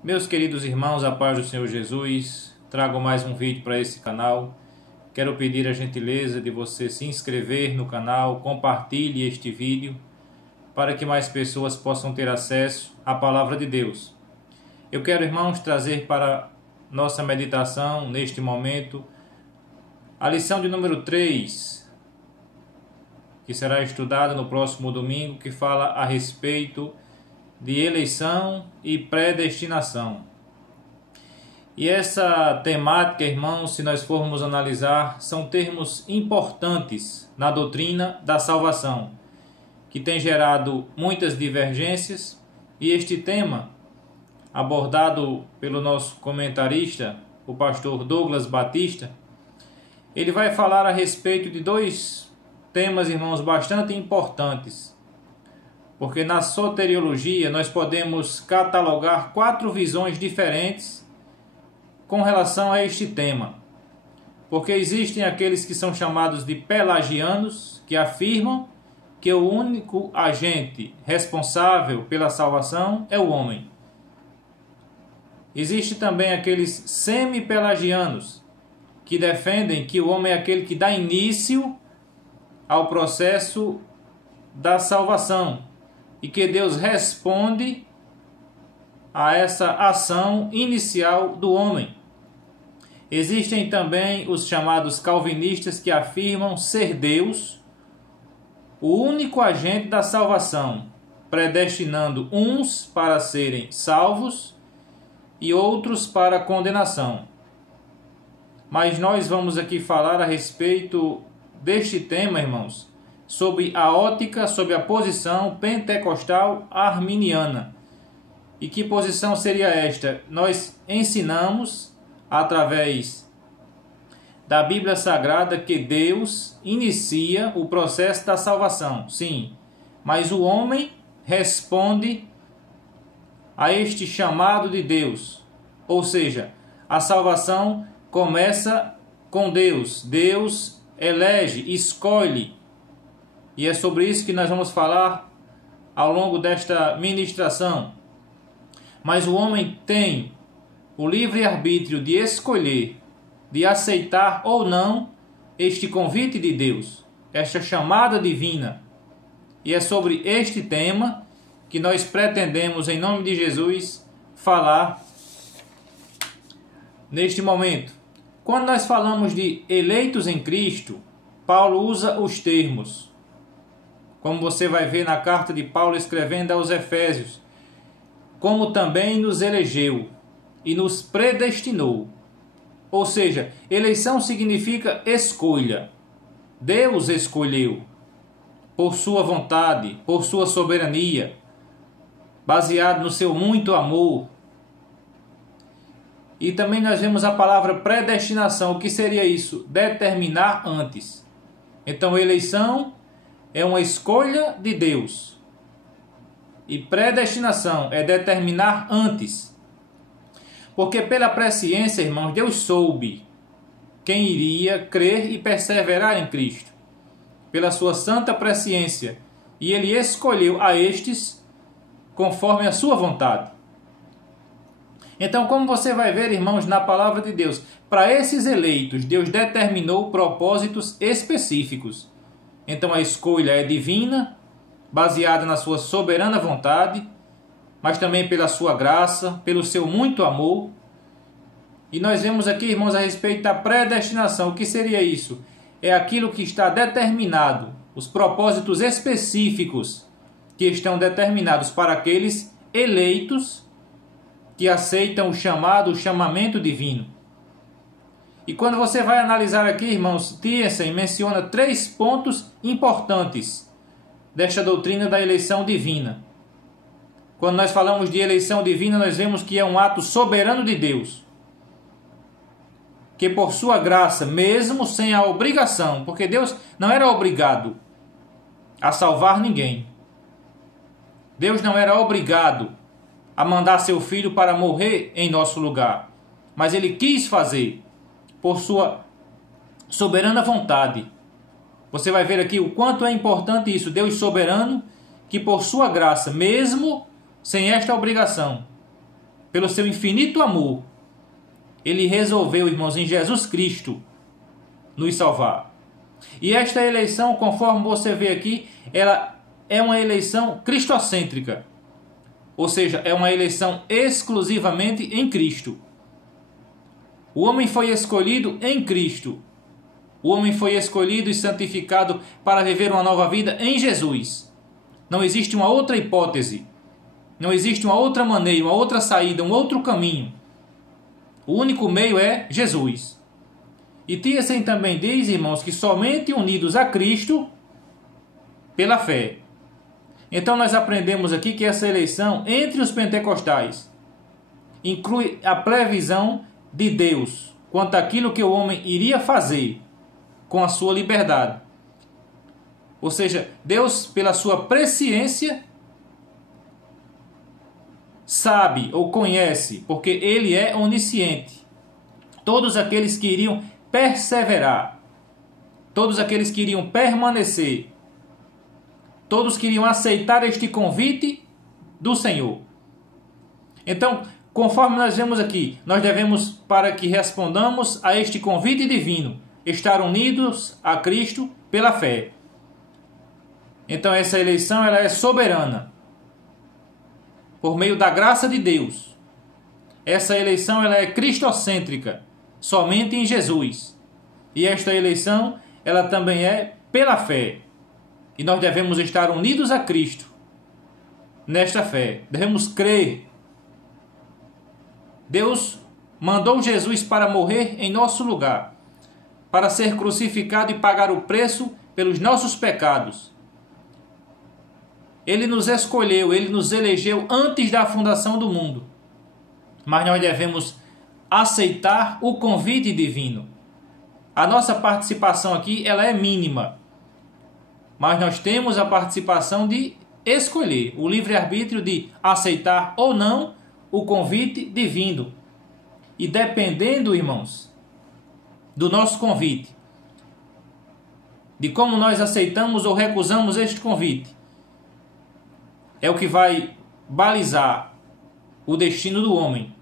Meus queridos irmãos, a paz do Senhor Jesus, trago mais um vídeo para esse canal. Quero pedir a gentileza de você se inscrever no canal, compartilhe este vídeo, para que mais pessoas possam ter acesso à Palavra de Deus. Eu quero, irmãos, trazer para nossa meditação, neste momento, a lição de número 3, que será estudada no próximo domingo, que fala a respeito de eleição e predestinação. E essa temática, irmãos, se nós formos analisar, são termos importantes na doutrina da salvação, que tem gerado muitas divergências, e este tema, abordado pelo nosso comentarista, o pastor Douglas Batista, ele vai falar a respeito de dois temas, irmãos, bastante importantes. Porque na soteriologia nós podemos catalogar 4 visões diferentes com relação a este tema. Porque existem aqueles que são chamados de pelagianos, que afirmam que o único agente responsável pela salvação é o homem. Existe também aqueles semi-pelagianos, que defendem que o homem é aquele que dá início ao processo da salvação, e que Deus responde a essa ação inicial do homem. Existem também os chamados calvinistas, que afirmam ser Deus o único agente da salvação, predestinando uns para serem salvos e outros para condenação. Mas nós vamos aqui falar a respeito deste tema, irmãos, sob a ótica, sob a posição pentecostal arminiana. E que posição seria esta? Nós ensinamos, através da Bíblia Sagrada, que Deus inicia o processo da salvação, sim, mas o homem responde a este chamado de Deus. Ou seja, a salvação começa com Deus. Deus elege, escolhe. E é sobre isso que nós vamos falar ao longo desta ministração. Mas o homem tem o livre-arbítrio de escolher, de aceitar ou não este convite de Deus, esta chamada divina. E é sobre este tema que nós pretendemos, em nome de Jesus, falar neste momento. Quando nós falamos de eleitos em Cristo, Paulo usa os termos, como você vai ver na carta de Paulo escrevendo aos Efésios, como também nos elegeu e nos predestinou. Ou seja, eleição significa escolha. Deus escolheu por sua vontade, por sua soberania, baseado no seu muito amor. E também nós vemos a palavra predestinação. O que seria isso? Determinar antes. Então, eleição é uma escolha de Deus. E predestinação é determinar antes. Porque pela presciência, irmãos, Deus soube quem iria crer e perseverar em Cristo. Pela sua santa presciência. E Ele escolheu a estes conforme a sua vontade. Então, como você vai ver, irmãos, na palavra de Deus, para esses eleitos, Deus determinou propósitos específicos. Então a escolha é divina, baseada na sua soberana vontade, mas também pela sua graça, pelo seu muito amor. E nós vemos aqui, irmãos, a respeito da predestinação. O que seria isso? É aquilo que está determinado, os propósitos específicos que estão determinados para aqueles eleitos que aceitam o chamado, o chamamento divino. E quando você vai analisar aqui, irmãos, Thiesen menciona 3 pontos importantes desta doutrina da eleição divina. Quando nós falamos de eleição divina, nós vemos que é um ato soberano de Deus, que por sua graça, mesmo sem a obrigação, porque Deus não era obrigado a salvar ninguém. Deus não era obrigado a mandar seu filho para morrer em nosso lugar, mas Ele quis fazer por sua soberana vontade. Você vai ver aqui o quanto é importante isso. Deus soberano, que por sua graça, mesmo sem esta obrigação, pelo seu infinito amor, Ele resolveu, irmãos, em Jesus Cristo, nos salvar. E esta eleição, conforme você vê aqui, ela é uma eleição cristocêntrica. Ou seja, é uma eleição exclusivamente em Cristo. O homem foi escolhido em Cristo. O homem foi escolhido e santificado para viver uma nova vida em Jesus. Não existe uma outra hipótese. Não existe uma outra maneira, uma outra saída, um outro caminho. O único meio é Jesus. E Thiessen também diz, irmãos, que somente unidos a Cristo pela fé. Então nós aprendemos aqui que essa eleição entre os pentecostais inclui a previsão de Deus quanto àquilo que o homem iria fazer com a sua liberdade. Ou seja, Deus, pela sua presciência, sabe ou conhece, porque Ele é onisciente, todos aqueles que iriam perseverar, todos aqueles que iriam permanecer, todos que iriam aceitar este convite do Senhor. Então, conforme nós vemos aqui, nós devemos, para que respondamos a este convite divino, estar unidos a Cristo pela fé. Então essa eleição ela é soberana, por meio da graça de Deus. Essa eleição ela é cristocêntrica, somente em Jesus. E esta eleição ela também é pela fé. E nós devemos estar unidos a Cristo nesta fé. Devemos crer. Deus mandou Jesus para morrer em nosso lugar, para ser crucificado e pagar o preço pelos nossos pecados. Ele nos escolheu, Ele nos elegeu antes da fundação do mundo. Mas nós devemos aceitar o convite divino. A nossa participação aqui ela é mínima. Mas nós temos a participação de escolher, o livre-arbítrio de aceitar ou não o convite divino. E dependendo, irmãos, do nosso convite, de como nós aceitamos ou recusamos este convite, é o que vai balizar o destino do homem.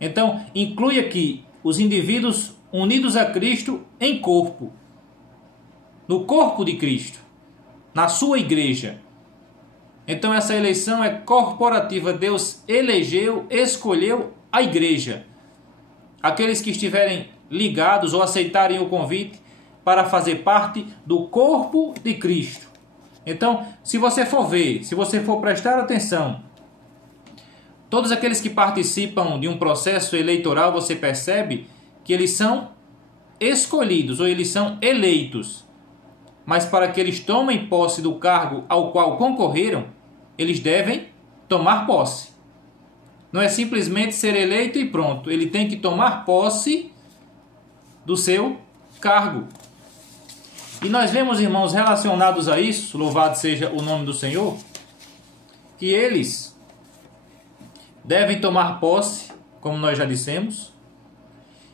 Então, inclui aqui os indivíduos unidos a Cristo em corpo, no corpo de Cristo, na sua igreja. Então, essa eleição é corporativa. Deus elegeu, escolheu a igreja, aqueles que estiverem ligados ou aceitarem o convite para fazer parte do corpo de Cristo. Então, se você for ver, se você for prestar atenção, todos aqueles que participam de um processo eleitoral, você percebe que eles são escolhidos ou eles são eleitos. Mas para que eles tomem posse do cargo ao qual concorreram, eles devem tomar posse. Não é simplesmente ser eleito e pronto. Ele tem que tomar posse do seu cargo. E nós vemos, irmãos, relacionados a isso, louvado seja o nome do Senhor, que eles devem tomar posse, como nós já dissemos,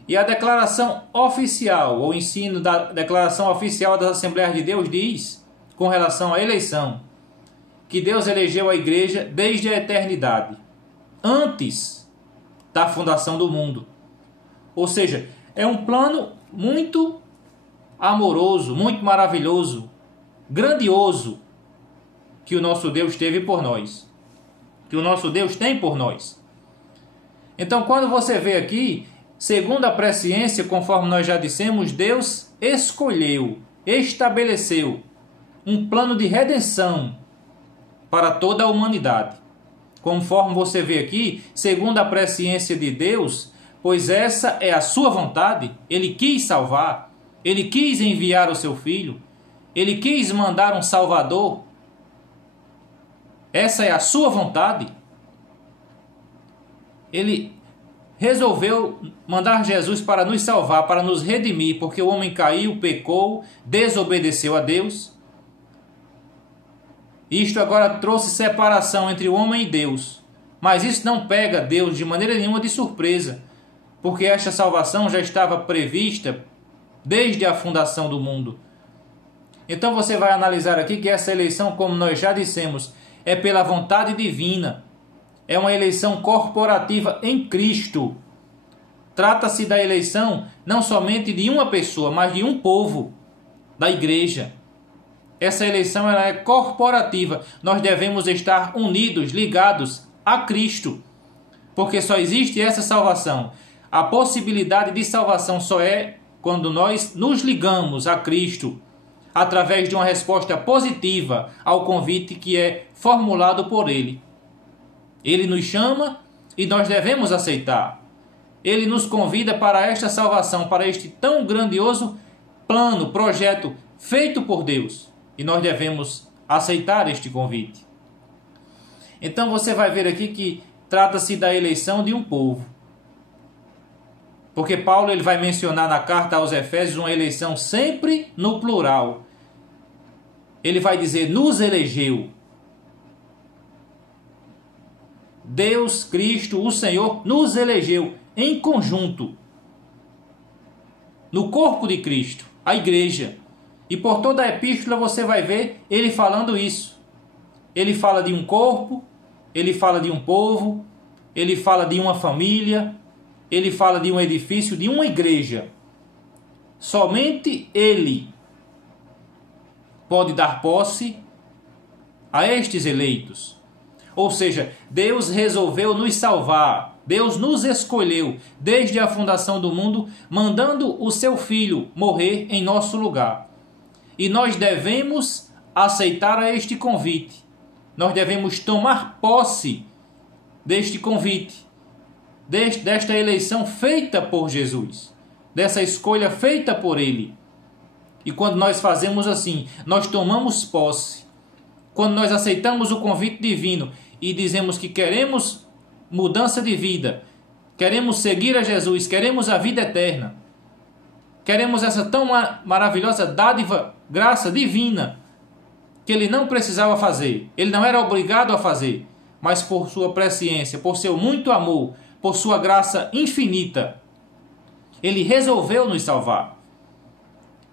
e a declaração oficial, ou ensino da declaração oficial das Assembleias de Deus diz, com relação à eleição, que Deus elegeu a igreja desde a eternidade, antes da fundação do mundo. Ou seja, é um plano muito amoroso, muito maravilhoso, grandioso, que o nosso Deus teve por nós, que o nosso Deus tem por nós. Então, quando você vê aqui, segundo a presciência, conforme nós já dissemos, Deus escolheu, estabeleceu um plano de redenção para toda a humanidade. Conforme você vê aqui, segundo a presciência de Deus, pois essa é a sua vontade, Ele quis salvar, Ele quis enviar o seu Filho, Ele quis mandar um Salvador. Essa é a sua vontade. Ele resolveu mandar Jesus para nos salvar, para nos redimir, porque o homem caiu, pecou, desobedeceu a Deus. Isto agora trouxe separação entre o homem e Deus. Mas isso não pega Deus de maneira nenhuma de surpresa, porque esta salvação já estava prevista desde a fundação do mundo. Então você vai analisar aqui que essa eleição, como nós já dissemos, é pela vontade divina. é uma eleição corporativa em Cristo. Trata-se da eleição não somente de uma pessoa, mas de um povo, da igreja. Essa eleição ela é corporativa. Nós devemos estar unidos, ligados a Cristo, porque só existe essa salvação. A possibilidade de salvação só é quando nós nos ligamos a Cristo, através de uma resposta positiva ao convite que é formulado por Ele. Ele nos chama e nós devemos aceitar. Ele nos convida para esta salvação, para este tão grandioso plano, projeto feito por Deus. E nós devemos aceitar este convite. Então você vai ver aqui que trata-se da eleição de um povo. Porque Paulo ele vai mencionar na carta aos Efésios uma eleição sempre no plural. Ele vai dizer, nos elegeu. Deus, Cristo, o Senhor, nos elegeu em conjunto. No corpo de Cristo, a igreja. E por toda a epístola você vai ver ele falando isso. Ele fala de um corpo, ele fala de um povo, ele fala de uma família, ele fala de um edifício, de uma igreja. Somente ele pode dar posse a estes eleitos. Ou seja, Deus resolveu nos salvar. Deus nos escolheu desde a fundação do mundo, mandando o seu Filho morrer em nosso lugar. E nós devemos aceitar a este convite. Nós devemos tomar posse deste convite, desta eleição feita por Jesus, dessa escolha feita por Ele. E quando nós fazemos assim, nós tomamos posse. Quando nós aceitamos o convite divino e dizemos que queremos mudança de vida, queremos seguir a Jesus, queremos a vida eterna, queremos essa tão maravilhosa dádiva, graça divina, que Ele não precisava fazer, Ele não era obrigado a fazer, mas por sua presciência, por seu muito amor, por sua graça infinita, Ele resolveu nos salvar.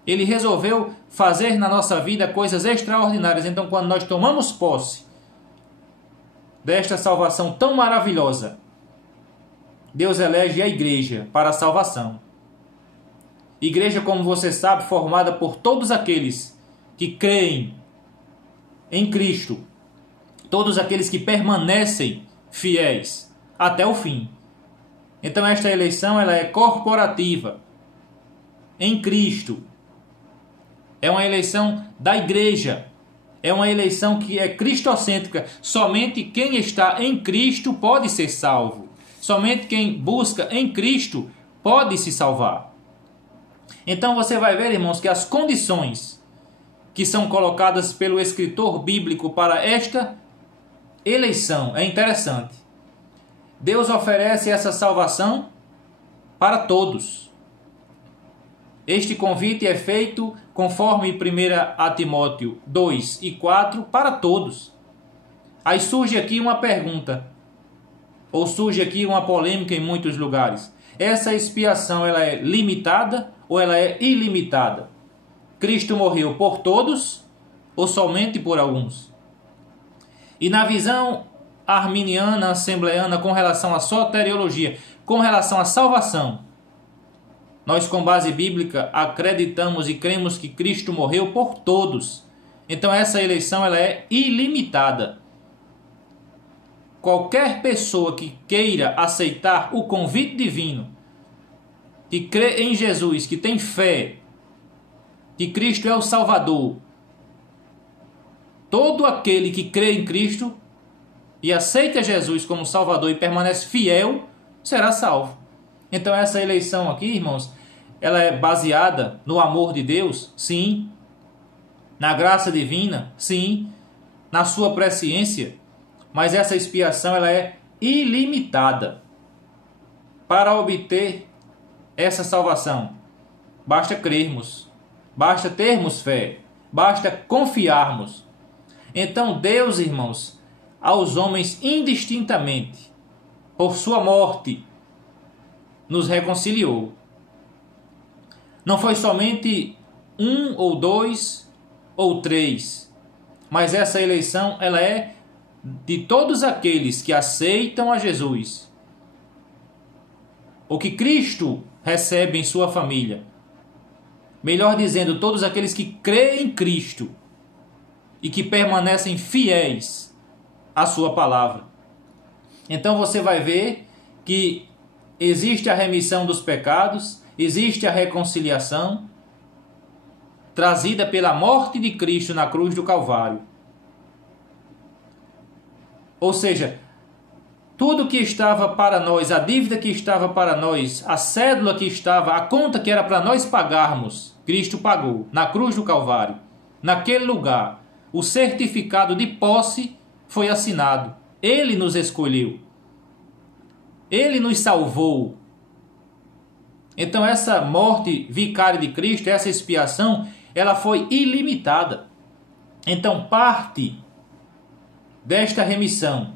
Ele resolveu fazer na nossa vida coisas extraordinárias. Então, quando nós tomamos posse desta salvação tão maravilhosa, Deus elege a igreja para a salvação. Igreja, como você sabe, formada por todos aqueles que creem em Cristo, todos aqueles que permanecem fiéis até o fim. Então, esta eleição ela é corporativa em Cristo. É uma eleição da igreja. É uma eleição que é cristocêntrica. Somente quem está em Cristo pode ser salvo. Somente quem busca em Cristo pode se salvar. Então você vai ver, irmãos, que as condições que são colocadas pelo escritor bíblico para esta eleição é interessante. Deus oferece essa salvação para todos. Este convite é feito conforme 1 Timóteo 2 e 4 para todos. Aí surge aqui uma pergunta, ou surge aqui uma polêmica em muitos lugares. Essa expiação ela é limitada ou ela é ilimitada? Cristo morreu por todos ou somente por alguns? E na visão arminiana, assembleana, com relação à soteriologia, com relação à salvação, nós, com base bíblica, acreditamos e cremos que Cristo morreu por todos. Então essa eleição ela é ilimitada. Qualquer pessoa que queira aceitar o convite divino, que crê em Jesus, que tem fé, que Cristo é o Salvador, todo aquele que crê em Cristo e aceita Jesus como Salvador e permanece fiel, será salvo. Então essa eleição aqui, irmãos, ela é baseada no amor de Deus? Sim. Na graça divina? Sim. Na sua presciência? Mas essa expiação ela é ilimitada. Para obter essa salvação, basta crermos, basta termos fé, basta confiarmos. Então Deus, irmãos, aos homens indistintamente, por sua morte, nos reconciliou. Não foi somente um ou dois ou três, mas essa eleição ela é de todos aqueles que aceitam a Jesus, ou que Cristo recebe em sua família, melhor dizendo, todos aqueles que creem em Cristo e que permanecem fiéis à sua palavra. Então você vai ver que existe a remissão dos pecados, existe a reconciliação trazida pela morte de Cristo na cruz do Calvário. Ou seja, tudo que estava para nós, a dívida que estava para nós, a cédula que estava, a conta que era para nós pagarmos, Cristo pagou na cruz do Calvário. Naquele lugar, o certificado de posse foi assinado. Ele nos escolheu. Ele nos salvou. Então essa morte vicária de Cristo, essa expiação, ela foi ilimitada. Então parte desta remissão,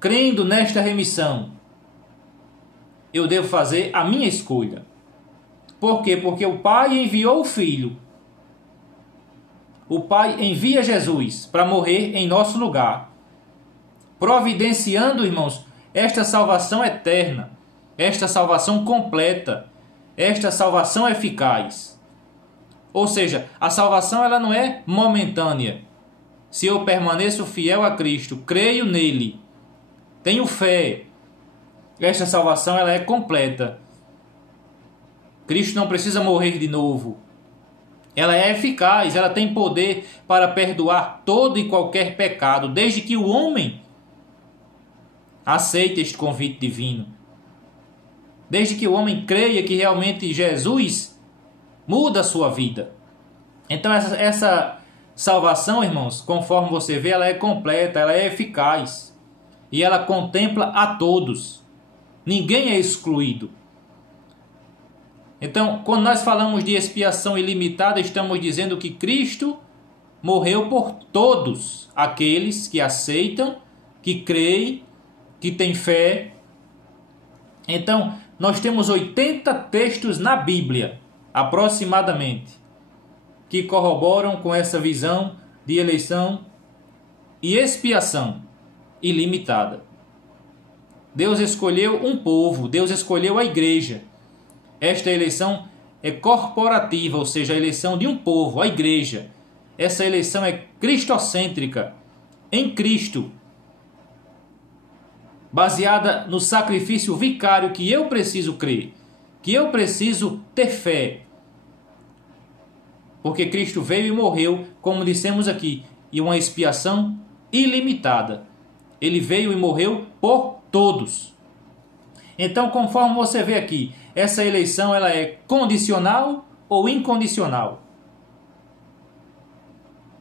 crendo nesta remissão, eu devo fazer a minha escolha. Por quê? Porque o Pai enviou o Filho. O Pai envia Jesus para morrer em nosso lugar, providenciando, irmãos, esta salvação eterna, esta salvação completa, esta salvação eficaz. Ou seja, a salvação ela não é momentânea. Se eu permaneço fiel a Cristo, creio nele, tenho fé, esta salvação ela é completa. Cristo não precisa morrer de novo. Ela é eficaz, ela tem poder para perdoar todo e qualquer pecado, desde que o homem aceite este convite divino. Desde que o homem creia que realmente Jesus muda a sua vida. Então essa salvação, irmãos, conforme você vê, ela é completa, ela é eficaz. E ela contempla a todos. Ninguém é excluído. Então, quando nós falamos de expiação ilimitada, estamos dizendo que Cristo morreu por todos aqueles que aceitam, que creem, que têm fé. Então, nós temos 80 textos na Bíblia, aproximadamente, que corroboram com essa visão de eleição e expiação ilimitada. Deus escolheu um povo, Deus escolheu a igreja. Esta eleição é corporativa, ou seja, a eleição de um povo, a igreja. Essa eleição é cristocêntrica, em Cristo, baseada no sacrifício vicário que eu preciso crer, que eu preciso ter fé. Porque Cristo veio e morreu, como dissemos aqui, e uma expiação ilimitada. Ele veio e morreu por todos. Então, conforme você vê aqui, essa eleição ela é condicional ou incondicional.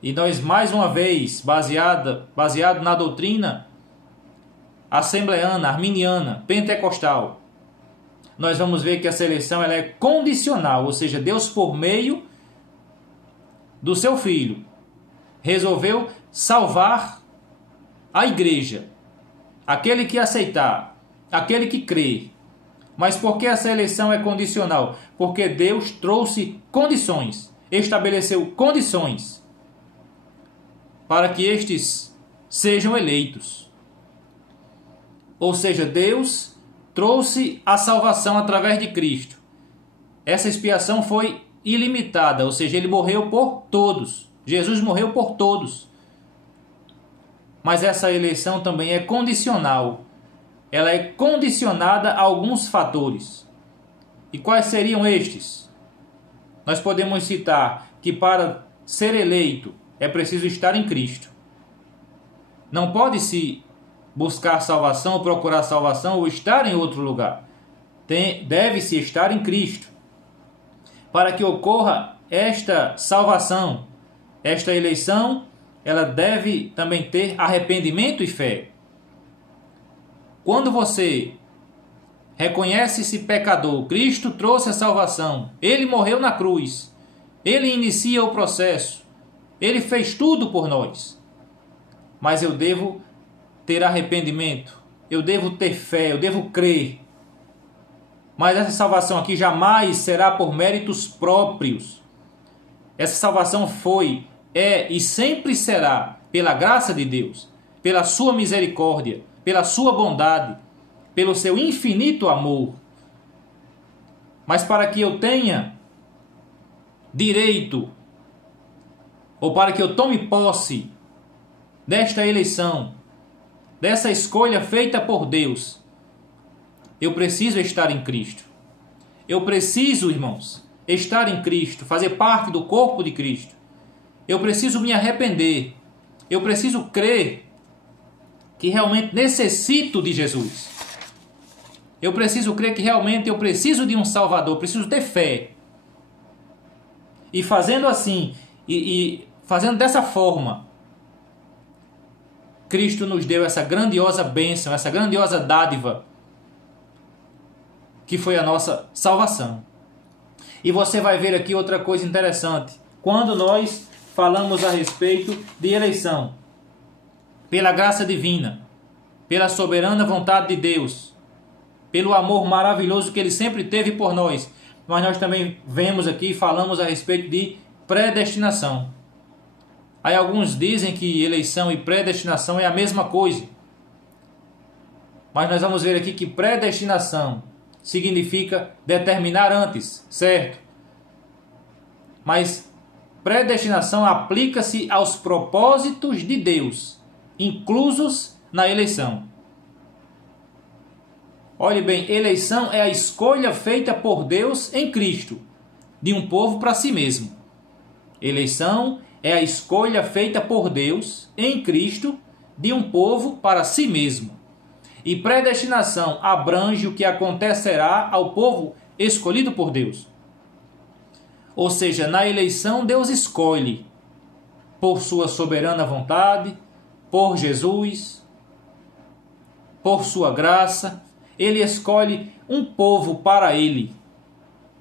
E nós, mais uma vez, baseado na doutrina assembleana, arminiana, pentecostal, nós vamos ver que essa eleição ela é condicional, ou seja, Deus, por meio do seu Filho, resolveu salvar a igreja, aquele que aceitar, aquele que crê. Mas por que essa eleição é condicional? Porque Deus trouxe condições, estabeleceu condições para que estes sejam eleitos. Ou seja, Deus trouxe a salvação através de Cristo. Essa expiação foi ilimitada, ou seja, ele morreu por todos. Jesus morreu por todos. Mas essa eleição também é condicional. Ela é condicionada a alguns fatores. E quais seriam estes? Nós podemos citar que para ser eleito é preciso estar em Cristo. Não pode-se buscar salvação ou procurar salvação ou estar em outro lugar. Deve-se estar em Cristo. Para que ocorra esta salvação, esta eleição, ela deve também ter arrependimento e fé. Quando você reconhece-se pecador, Cristo trouxe a salvação, Ele morreu na cruz, Ele inicia o processo, Ele fez tudo por nós. Mas eu devo ter arrependimento, eu devo ter fé, eu devo crer. Mas essa salvação aqui jamais será por méritos próprios. Essa salvação foi é e sempre será pela graça de Deus, pela sua misericórdia, pela sua bondade, pelo seu infinito amor. Mas para que eu tenha direito, ou para que eu tome posse desta eleição, dessa escolha feita por Deus, eu preciso estar em Cristo. Eu preciso, irmãos, estar em Cristo, fazer parte do corpo de Cristo. Eu preciso me arrepender. Eu preciso crer que realmente necessito de Jesus. Eu preciso crer que realmente eu preciso de um Salvador, preciso ter fé. E fazendo assim, fazendo dessa forma, Cristo nos deu essa grandiosa bênção, essa grandiosa dádiva, que foi a nossa salvação. E você vai ver aqui outra coisa interessante. Quando nós falamos a respeito de eleição, pela graça divina, pela soberana vontade de Deus, pelo amor maravilhoso que Ele sempre teve por nós, mas nós também vemos aqui e falamos a respeito de predestinação. Aí alguns dizem que eleição e predestinação é a mesma coisa. Mas nós vamos ver aqui que predestinação significa determinar antes, certo? Mas predestinação aplica-se aos propósitos de Deus, inclusos na eleição. Olhe bem, eleição é a escolha feita por Deus em Cristo, de um povo para si mesmo. Eleição é a escolha feita por Deus em Cristo, de um povo para si mesmo. E predestinação abrange o que acontecerá ao povo escolhido por Deus. Ou seja, na eleição Deus escolhe, por sua soberana vontade, por Jesus, por sua graça, Ele escolhe um povo para Ele.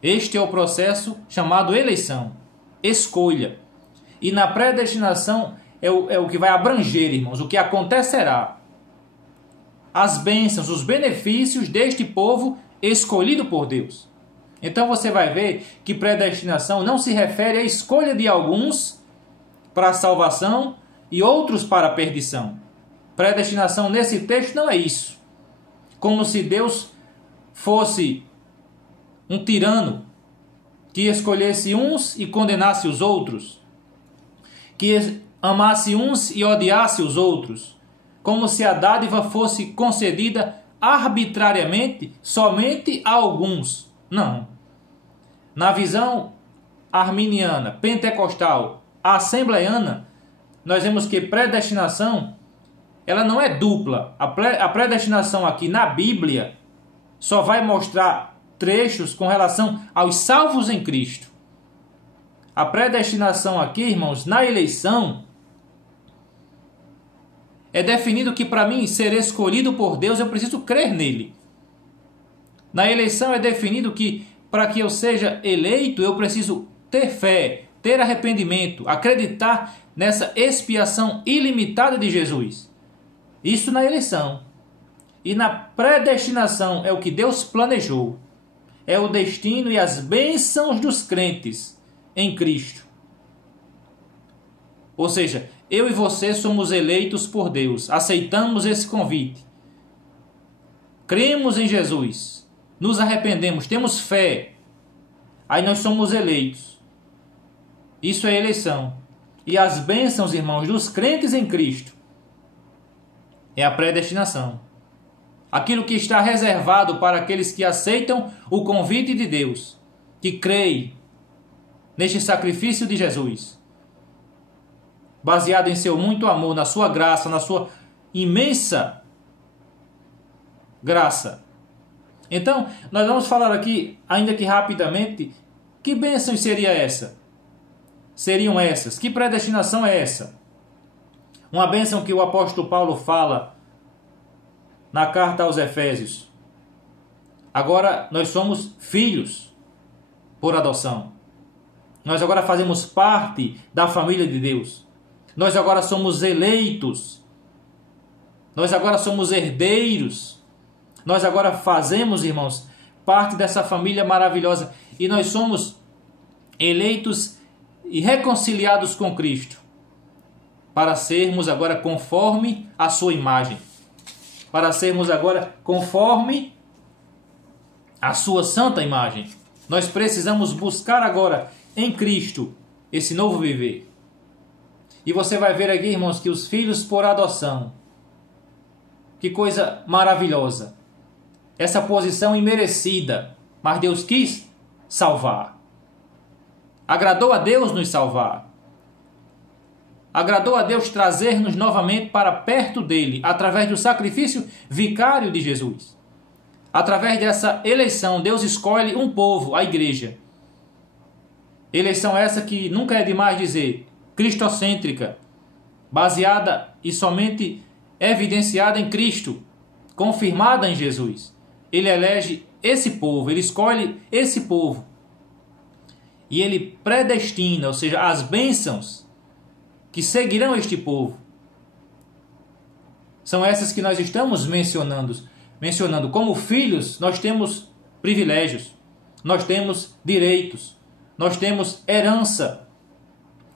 Este é o processo chamado eleição, escolha. E na predestinação é o que vai abranger, irmãos, o que acontecerá. As bênçãos, os benefícios deste povo escolhido por Deus. Então você vai ver que predestinação não se refere à escolha de alguns para a salvação e outros para a perdição. Predestinação nesse texto não é isso. Como se Deus fosse um tirano que escolhesse uns e condenasse os outros, que amasse uns e odiasse os outros, como se a dádiva fosse concedida arbitrariamente somente a alguns. Não. Na visão arminiana, pentecostal, assembleiana, nós vemos que predestinação, ela não é dupla. A predestinação aqui na Bíblia só vai mostrar trechos com relação aos salvos em Cristo. A predestinação aqui, irmãos, na eleição, é definido que para mim ser escolhido por Deus eu preciso crer nele. Na eleição é definido que para que eu seja eleito eu preciso ter fé, ter arrependimento, acreditar nessa expiação ilimitada de Jesus. Isso na eleição. E na predestinação é o que Deus planejou. É o destino e as bênçãos dos crentes em Cristo. Ou seja, eu e você somos eleitos por Deus, aceitamos esse convite, cremos em Jesus, nos arrependemos, temos fé, aí nós somos eleitos. Isso é eleição. E as bênçãos, irmãos, dos crentes em Cristo é a predestinação. Aquilo que está reservado para aqueles que aceitam o convite de Deus, que creem neste sacrifício de Jesus, baseado em seu muito amor, na sua graça, na sua imensa graça. Então, nós vamos falar aqui, ainda que rapidamente, que bênção seria essa? Seriam essas? Que predestinação é essa? Uma bênção que o apóstolo Paulo fala na carta aos Efésios. Agora nós somos filhos por adoção. Nós agora fazemos parte da família de Deus. Nós agora somos eleitos. Nós agora somos herdeiros. Nós agora fazemos, irmãos, parte dessa família maravilhosa. E nós somos eleitos e reconciliados com Cristo, para sermos agora conforme a sua imagem, para sermos agora conforme a sua santa imagem. Nós precisamos buscar agora em Cristo esse novo viver. E você vai ver aqui, irmãos, que os filhos por adoção, que coisa maravilhosa, essa posição imerecida, mas Deus quis salvar. Agradou a Deus nos salvar. Agradou a Deus trazer-nos novamente para perto dele, através do sacrifício vicário de Jesus. Através dessa eleição, Deus escolhe um povo, a igreja. Eleição essa que nunca é demais dizer, cristocêntrica, baseada e somente evidenciada em Cristo, confirmada em Jesus. Ele elege esse povo, ele escolhe esse povo. E ele predestina, ou seja, as bênçãos que seguirão este povo. São essas que nós estamos mencionando. Como filhos, nós temos privilégios, nós temos direitos, nós temos herança,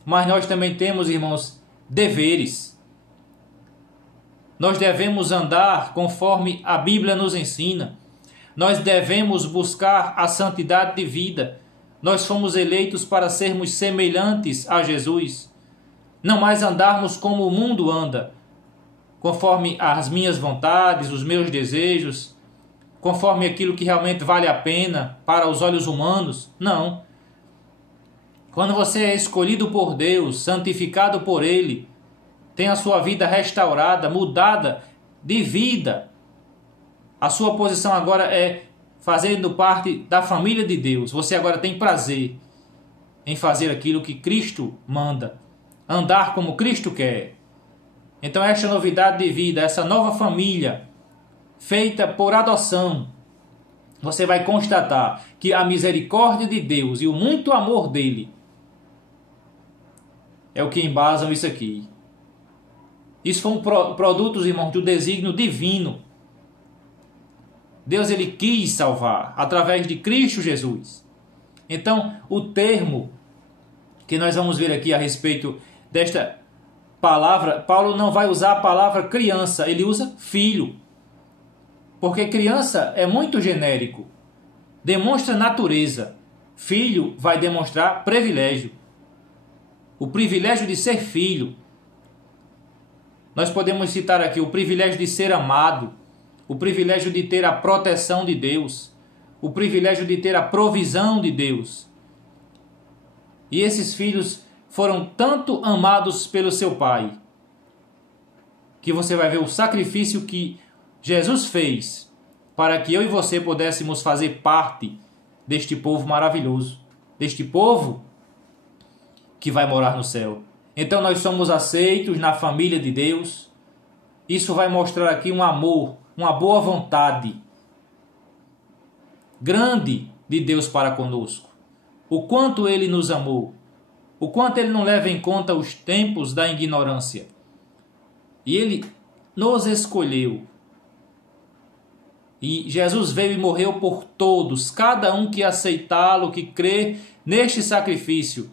mas nós também temos, irmãos, deveres. Nós devemos andar conforme a Bíblia nos ensina. Nós devemos buscar a santidade de vida. Nós fomos eleitos para sermos semelhantes a Jesus. Não mais andarmos como o mundo anda, conforme as minhas vontades, os meus desejos, conforme aquilo que realmente vale a pena para os olhos humanos. Não. Quando você é escolhido por Deus, santificado por Ele, tem a sua vida restaurada, mudada de vida, a sua posição agora é fazendo parte da família de Deus. Você agora tem prazer em fazer aquilo que Cristo manda, andar como Cristo quer. Então esta novidade de vida, essa nova família, feita por adoção, você vai constatar que a misericórdia de Deus e o muito amor dele é o que embasam isso aqui. Isso foram produtos, irmãos, do desígnio divino. Deus ele quis salvar através de Cristo Jesus. Então, o termo que nós vamos ver aqui a respeito desta palavra, Paulo não vai usar a palavra criança, ele usa filho. Porque criança é muito genérico, demonstra natureza. Filho vai demonstrar privilégio. O privilégio de ser filho. Nós podemos citar aqui o privilégio de ser amado, o privilégio de ter a proteção de Deus, o privilégio de ter a provisão de Deus. E esses filhos foram tanto amados pelo seu pai, que você vai ver o sacrifício que Jesus fez para que eu e você pudéssemos fazer parte deste povo maravilhoso, deste povo que vai morar no céu. Então nós somos aceitos na família de Deus. Isso vai mostrar aqui um amor, uma boa vontade grande de Deus para conosco. O quanto Ele nos amou, o quanto Ele não leva em conta os tempos da ignorância. E Ele nos escolheu. E Jesus veio e morreu por todos, cada um que aceitá-lo, que crê neste sacrifício,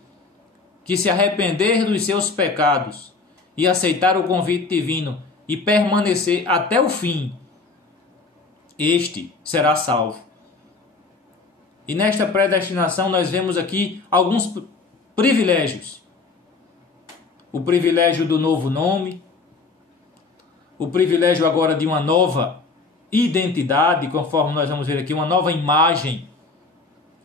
que se arrepender dos seus pecados e aceitar o convite divino e permanecer até o fim, este será salvo. E nesta predestinação nós vemos aqui alguns privilégios. O privilégio do novo nome, o privilégio agora de uma nova identidade, conforme nós vamos ver aqui, uma nova imagem.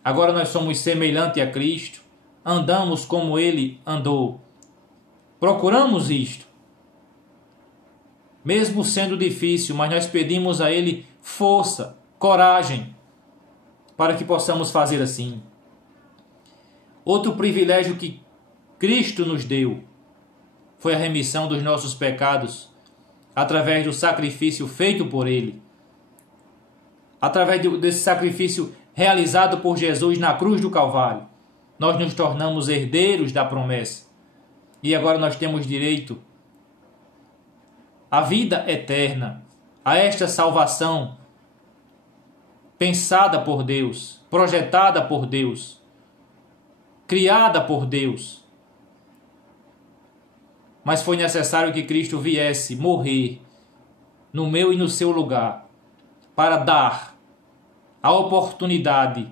Agora nós somos semelhantes a Cristo, andamos como Ele andou. Procuramos isto. Mesmo sendo difícil, mas nós pedimos a Ele força, coragem, para que possamos fazer assim. Outro privilégio que Cristo nos deu foi a remissão dos nossos pecados, através do sacrifício feito por Ele. Através desse sacrifício realizado por Jesus na cruz do Calvário, nós nos tornamos herdeiros da promessa. E agora nós temos direito à vida eterna, a esta salvação pensada por Deus, projetada por Deus, criada por Deus, mas foi necessário que Cristo viesse morrer no meu e no seu lugar, para dar a oportunidade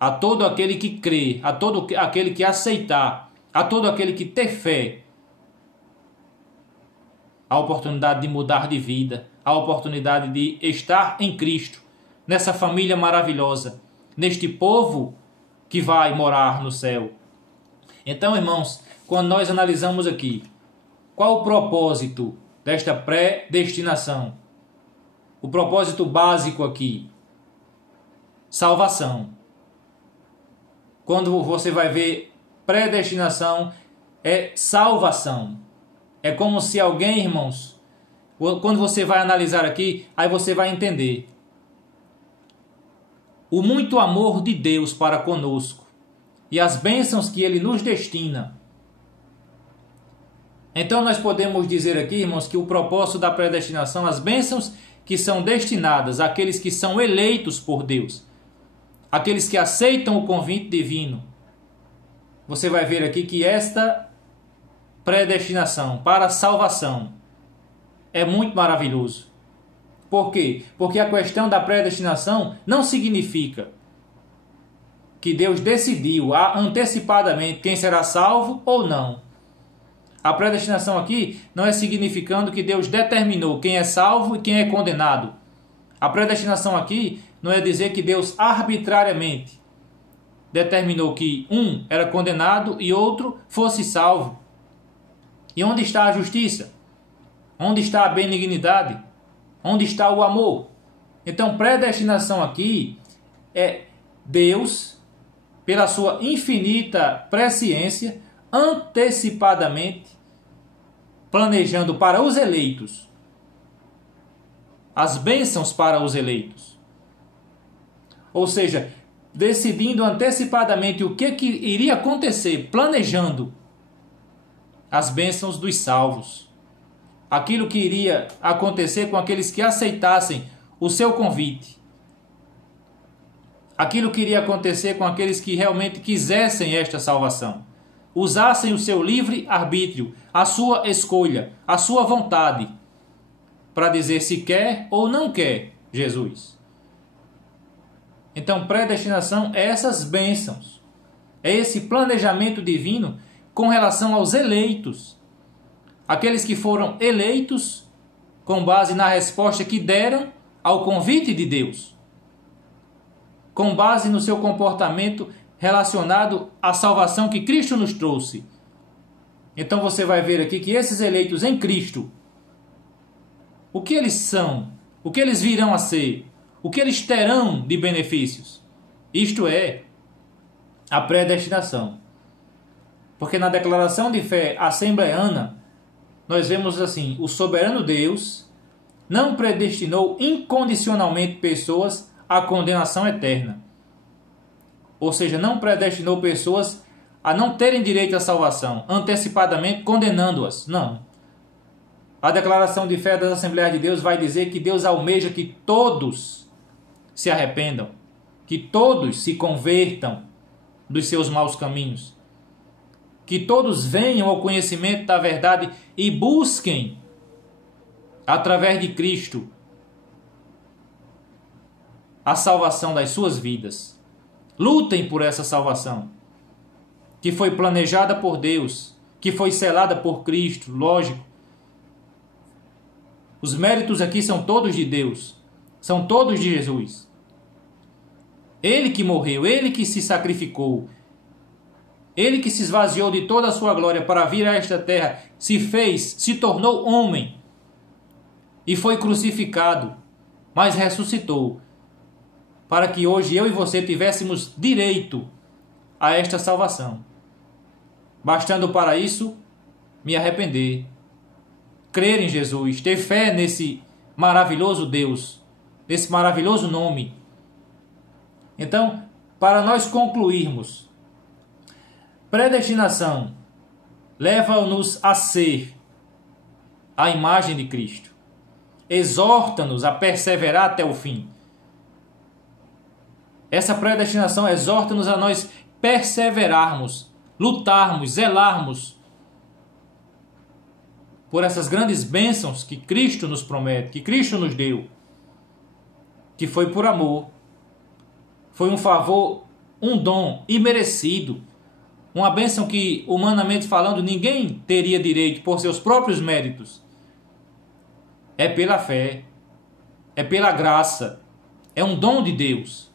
a todo aquele que crê, a todo aquele que aceitar, a todo aquele que ter fé, a oportunidade de mudar de vida, a oportunidade de estar em Cristo, nessa família maravilhosa, neste povo que vai morar no céu. Então, irmãos, quando nós analisamos aqui, qual o propósito desta predestinação? O propósito básico aqui, salvação. Quando você vai ver predestinação, é salvação. É como se alguém, irmãos, quando você vai analisar aqui, aí você vai entender o muito amor de Deus para conosco e as bênçãos que Ele nos destina. Então nós podemos dizer aqui, irmãos, que o propósito da predestinação, as bênçãos que são destinadas àqueles que são eleitos por Deus, aqueles que aceitam o convite divino. Você vai ver aqui que esta predestinação para a salvação é muito maravilhoso. Por quê? Porque a questão da predestinação não significa que Deus decidiu antecipadamente quem será salvo ou não. A predestinação aqui não é significando que Deus determinou quem é salvo e quem é condenado. A predestinação aqui não é dizer que Deus arbitrariamente determinou que um era condenado e outro fosse salvo. E onde está a justiça? Onde está a benignidade? Onde está o amor? Então, predestinação aqui é Deus, pela sua infinita presciência, antecipadamente planejando para os eleitos as bênçãos para os eleitos. Ou seja, decidindo antecipadamente o que iria acontecer, planejando as bênçãos dos salvos. Aquilo que iria acontecer com aqueles que aceitassem o seu convite. Aquilo que iria acontecer com aqueles que realmente quisessem esta salvação. Usassem o seu livre arbítrio, a sua escolha, a sua vontade, para dizer se quer ou não quer Jesus. Então, predestinação é essas bênçãos, é esse planejamento divino com relação aos eleitos, aqueles que foram eleitos com base na resposta que deram ao convite de Deus, com base no seu comportamento relacionado à salvação que Cristo nos trouxe. Então você vai ver aqui que esses eleitos em Cristo, o que eles são, o que eles virão a ser, o que eles terão de benefícios, isto é a predestinação. Porque na declaração de fé assembleana, nós vemos assim: o soberano Deus não predestinou incondicionalmente pessoas à condenação eterna. Ou seja, não predestinou pessoas a não terem direito à salvação, antecipadamente condenando-as. Não. A declaração de fé das Assembleias de Deus vai dizer que Deus almeja que todos se arrependam, que todos se convertam dos seus maus caminhos, que todos venham ao conhecimento da verdade e busquem, através de Cristo, a salvação das suas vidas. Lutem por essa salvação, que foi planejada por Deus, que foi selada por Cristo, lógico. Os méritos aqui são todos de Deus, são todos de Jesus. Ele que morreu, Ele que se sacrificou, Ele que se esvaziou de toda a sua glória para vir a esta terra, se tornou homem e foi crucificado, mas ressuscitou, para que hoje eu e você tivéssemos direito a esta salvação. Bastando para isso me arrepender, crer em Jesus, ter fé nesse maravilhoso Deus, nesse maravilhoso nome. Então, para nós concluirmos, predestinação leva-nos a ser a imagem de Cristo, exorta-nos a perseverar até o fim. Essa predestinação exorta-nos a nós perseverarmos, lutarmos, zelarmos por essas grandes bênçãos que Cristo nos promete, que Cristo nos deu, que foi por amor, foi um favor, um dom imerecido, uma bênção que, humanamente falando, ninguém teria direito por seus próprios méritos. É pela fé, é pela graça, é um dom de Deus.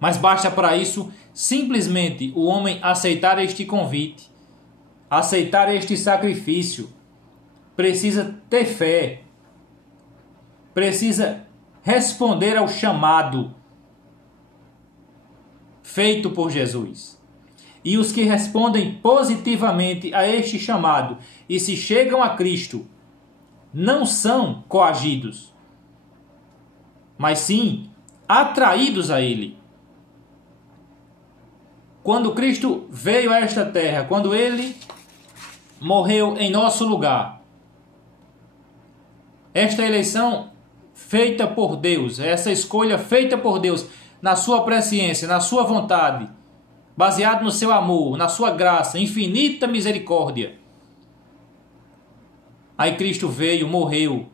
Mas basta para isso simplesmente o homem aceitar este convite, aceitar este sacrifício. Precisa ter fé, precisa responder ao chamado feito por Jesus. E os que respondem positivamente a este chamado e se chegam a Cristo não são coagidos, mas sim atraídos a Ele. Quando Cristo veio a esta terra, quando Ele morreu em nosso lugar, esta eleição feita por Deus, essa escolha feita por Deus, na sua presciência, na sua vontade, baseado no seu amor, na sua graça, infinita misericórdia. Aí Cristo veio, morreu,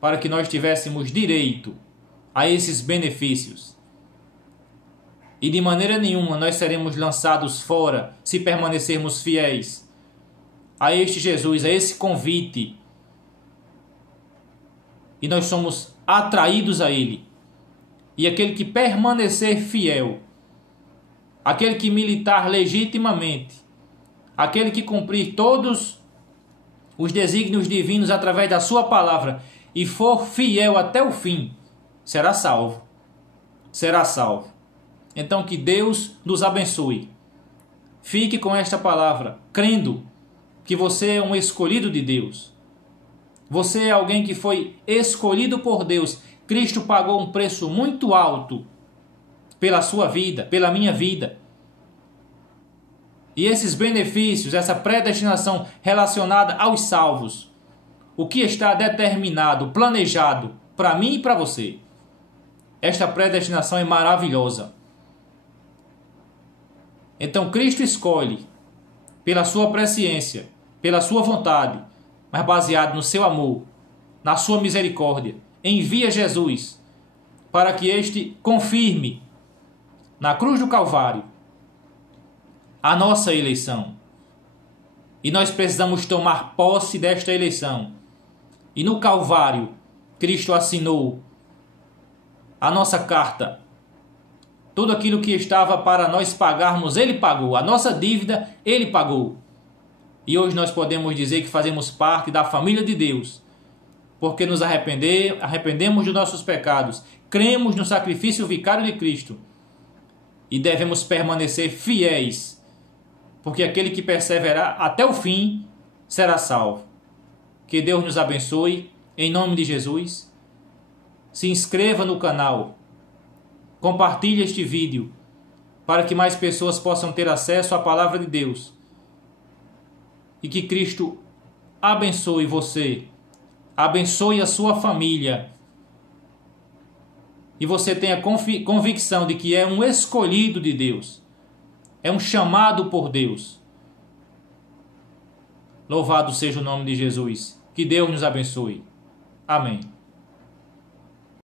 para que nós tivéssemos direito a esses benefícios. E de maneira nenhuma nós seremos lançados fora se permanecermos fiéis a este Jesus, a esse convite. E nós somos atraídos a Ele. E aquele que permanecer fiel, aquele que militar legitimamente, aquele que cumprir todos os desígnios divinos através da sua palavra e for fiel até o fim, será salvo. Será salvo. Então que Deus nos abençoe. Fique com esta palavra, crendo que você é um escolhido de Deus. Você é alguém que foi escolhido por Deus. Cristo pagou um preço muito alto pela sua vida, pela minha vida. E esses benefícios, essa predestinação relacionada aos salvos, o que está determinado, planejado para mim e para você. Esta predestinação é maravilhosa. Então Cristo escolhe, pela sua presciência, pela sua vontade, mas baseado no seu amor, na sua misericórdia, envia Jesus para que este confirme na cruz do Calvário a nossa eleição. E nós precisamos tomar posse desta eleição. E no Calvário, Cristo assinou a nossa carta. Tudo aquilo que estava para nós pagarmos, Ele pagou. A nossa dívida, Ele pagou. E hoje nós podemos dizer que fazemos parte da família de Deus, porque nos arrependemos dos nossos pecados, cremos no sacrifício vicário de Cristo e devemos permanecer fiéis, porque aquele que perseverar até o fim será salvo. Que Deus nos abençoe, em nome de Jesus. Se inscreva no canal, compartilhe este vídeo, para que mais pessoas possam ter acesso à palavra de Deus. E que Cristo abençoe você, abençoe a sua família. E você tenha convicção de que é um escolhido de Deus, é um chamado por Deus. Louvado seja o nome de Jesus. Que Deus nos abençoe. Amém.